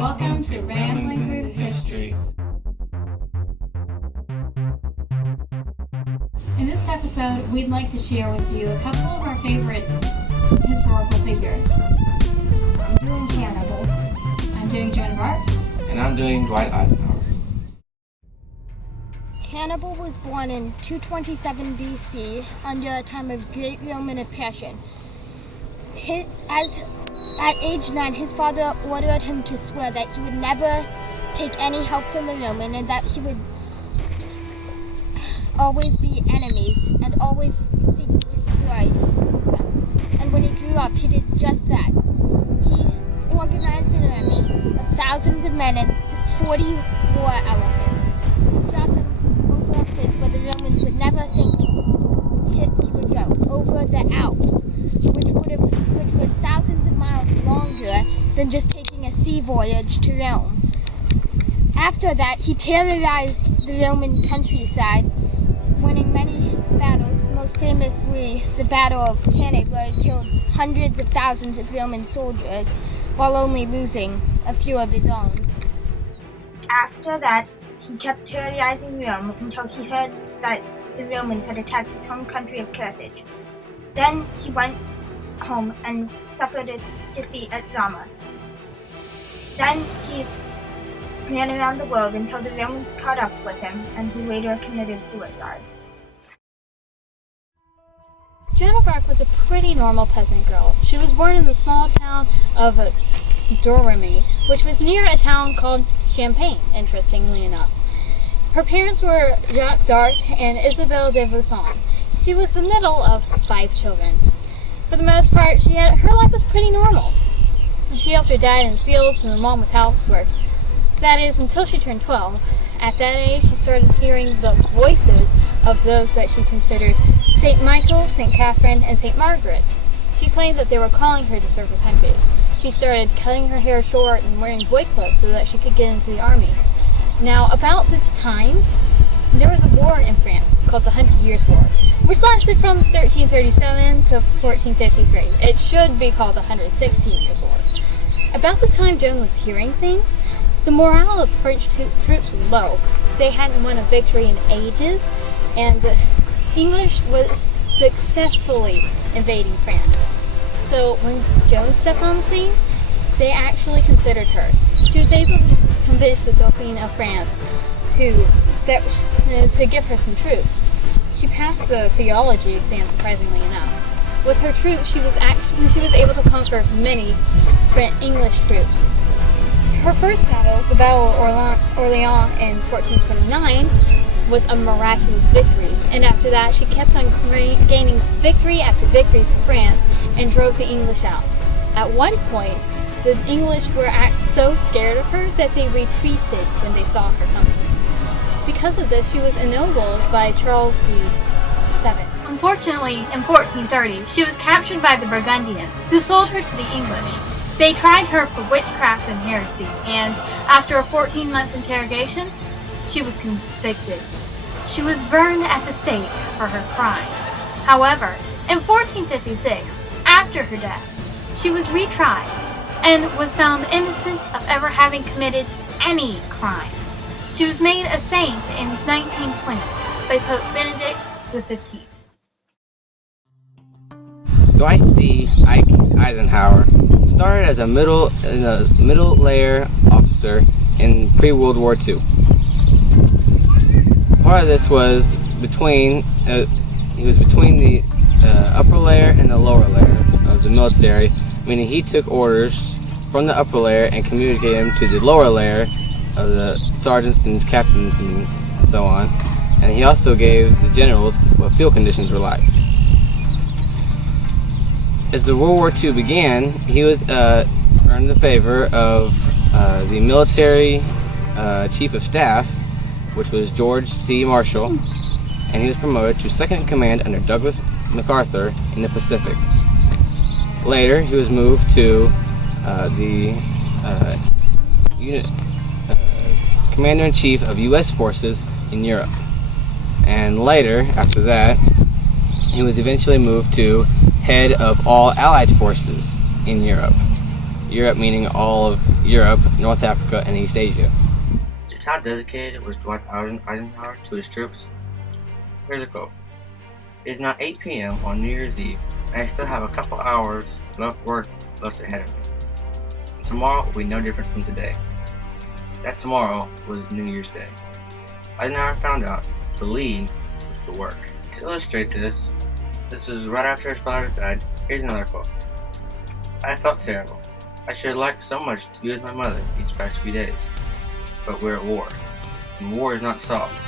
Welcome to Rambling Through History. In this episode, we'd like to share with you a couple of our favorite historical figures. I'm doing Hannibal. I'm doing Joan of Arc. And I'm doing Dwight Eisenhower. Hannibal was born in 227 BC under a time of great Roman oppression. At age 9, his father ordered him to swear that he would never take any help from the Roman and that he would always be enemies and always seek to destroy them. And when he grew up, he did just that. He organized an army of thousands of men and 40 war elephants and brought them over a place where the Romans would never think he would go, over the Alps, which was thousands of miles longer than just taking a sea voyage to Rome. After that, he terrorized the Roman countryside, winning many battles, most famously the Battle of Cannae, where he killed hundreds of thousands of Roman soldiers, while only losing a few of his own. After that, he kept terrorizing Rome until he heard that the Romans had attacked his home country of Carthage. Then he went home and suffered a defeat at Zama. Then he ran around the world until the Romans caught up with him, and he later committed suicide. Joan of Arc was a pretty normal peasant girl. She was born in the small town of Domremy, which was near a town called Champagne, interestingly enough. Her parents were Jacques d'Arc and Isabelle de Bouillon. She was the middle of 5 children. For the most part, her life was pretty normal. She helped her dad in the fields and her mom with housework. That is, until she turned 12. At that age, she started hearing the voices of those that she considered St. Michael, St. Catherine, and St. Margaret. She claimed that they were calling her to serve the country. She started cutting her hair short and wearing boy clothes so that she could get into the army. Now, about this time, there was a war in France called the 100 Years' War, which lasted from 1337 to 1453. It should be called the 116 Years' War. About the time Joan was hearing things, the morale of French troops was low. They hadn't won a victory in ages, and the English was successfully invading France. So when Joan stepped on the scene, they actually considered her. She was able to convince the Dauphin of France to give her some troops. She passed the theology exam, surprisingly enough. With her troops, she was able to conquer many English troops. Her first battle, the Battle of Orleans in 1429, was a miraculous victory, and after that she kept on gaining victory after victory for France and drove the English out. At one point, the English were so scared of her that they retreated when they saw her coming. Because of this, she was ennobled by Charles VII. Unfortunately, in 1430, she was captured by the Burgundians, who sold her to the English. They tried her for witchcraft and heresy, and after a 14-month interrogation, she was convicted. She was burned at the stake for her crimes. However, in 1456, after her death, she was retried and was found innocent of ever having committed any crimes. She was made a saint in 1920 by Pope Benedict XV. Dwight D. Eisenhower started as a middle layer officer in pre-World War II. Part of this was between the upper layer and the lower layer of the military, meaning he took orders from the upper layer and communicated them to the lower layer of the sergeants and captains and so on. And he also gave the generals what field conditions were like. As the World War II began, he was earned the favor of the military chief of staff, which was George C. Marshall, and he was promoted to second in command under Douglas MacArthur in the Pacific. Later, he was moved to the Commander-in-Chief of U.S. forces in Europe. And later, after that, he was eventually moved to head of all Allied forces in Europe. Europe meaning all of Europe, North Africa, and East Asia. Just how dedicated was Dwight Eisenhower to his troops? Here's a quote. It is now 8 p.m. on New Year's Eve, and I still have a couple hours work left ahead of me. Tomorrow will be no different from today. That tomorrow was New Year's Day. Eisenhower found out to lead was to work. To illustrate this was right after his father died. Here's another quote. I felt terrible. I should have liked so much to be with my mother these past few days. But we're at war, and war is not soft.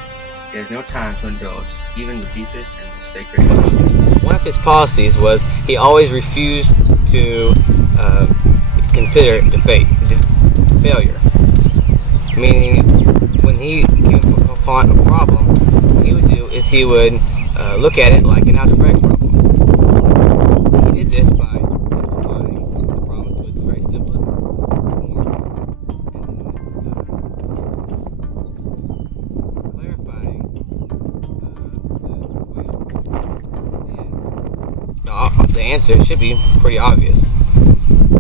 He has no time to indulge even the deepest and most sacred emotions. One of his policies was he always refused to consider failure. Meaning, when he came upon a problem, what he would do is he would look at it like an algebraic problem. He did this by simplifying the problem to its very simplest form, and then clarifying the answer should be pretty obvious.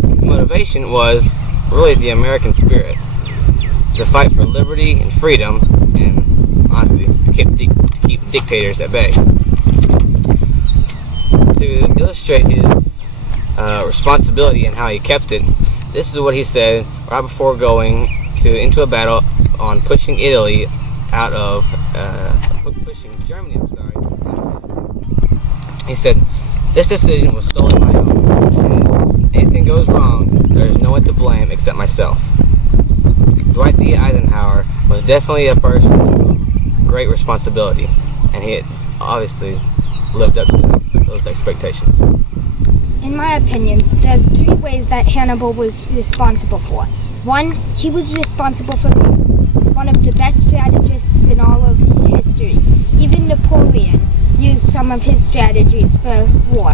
His motivation was really the American spirit, the fight for liberty and freedom, and honestly, to keep dictators at bay. To illustrate his responsibility and how he kept it, this is what he said right before going into a battle on pushing Italy out of pushing Germany. He said, "This decision was solely my own, and if anything goes wrong, there's no one to blame except myself." Dwight D. Eisenhower was definitely a person of great responsibility, and he had obviously lived up to those expectations. In my opinion, there's 3 ways that Hannibal was responsible for. 1, he was responsible for one of the best strategists in all of history. Even Napoleon used some of his strategies for war.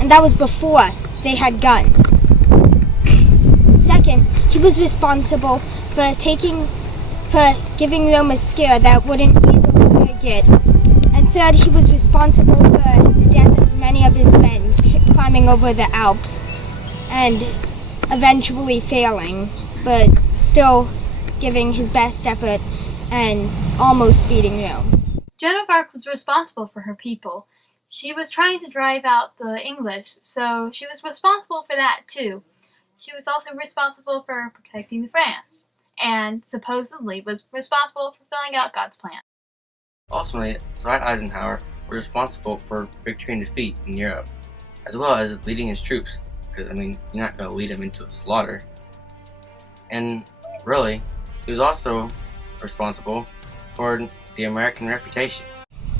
And that was before they had guns. Second, he was responsible for giving Rome a scare that wouldn't easily forget. And third, he was responsible for the death of many of his men climbing over the Alps and eventually failing, but still giving his best effort and almost beating Rome. Joan of Arc was responsible for her people. She was trying to drive out the English, so she was responsible for that too. She was also responsible for protecting the France, and supposedly was responsible for filling out God's plan. Ultimately, Dwight Eisenhower was responsible for victory and defeat in Europe, as well as leading his troops, because you're not going to lead them into a slaughter. And really, he was also responsible for the American reputation.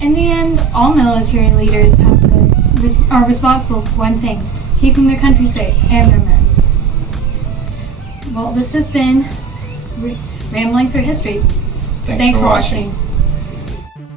In the end, all military leaders are responsible for one thing: keeping their country safe and their men. Well, this has been Rambling Through History. Thanks for watching.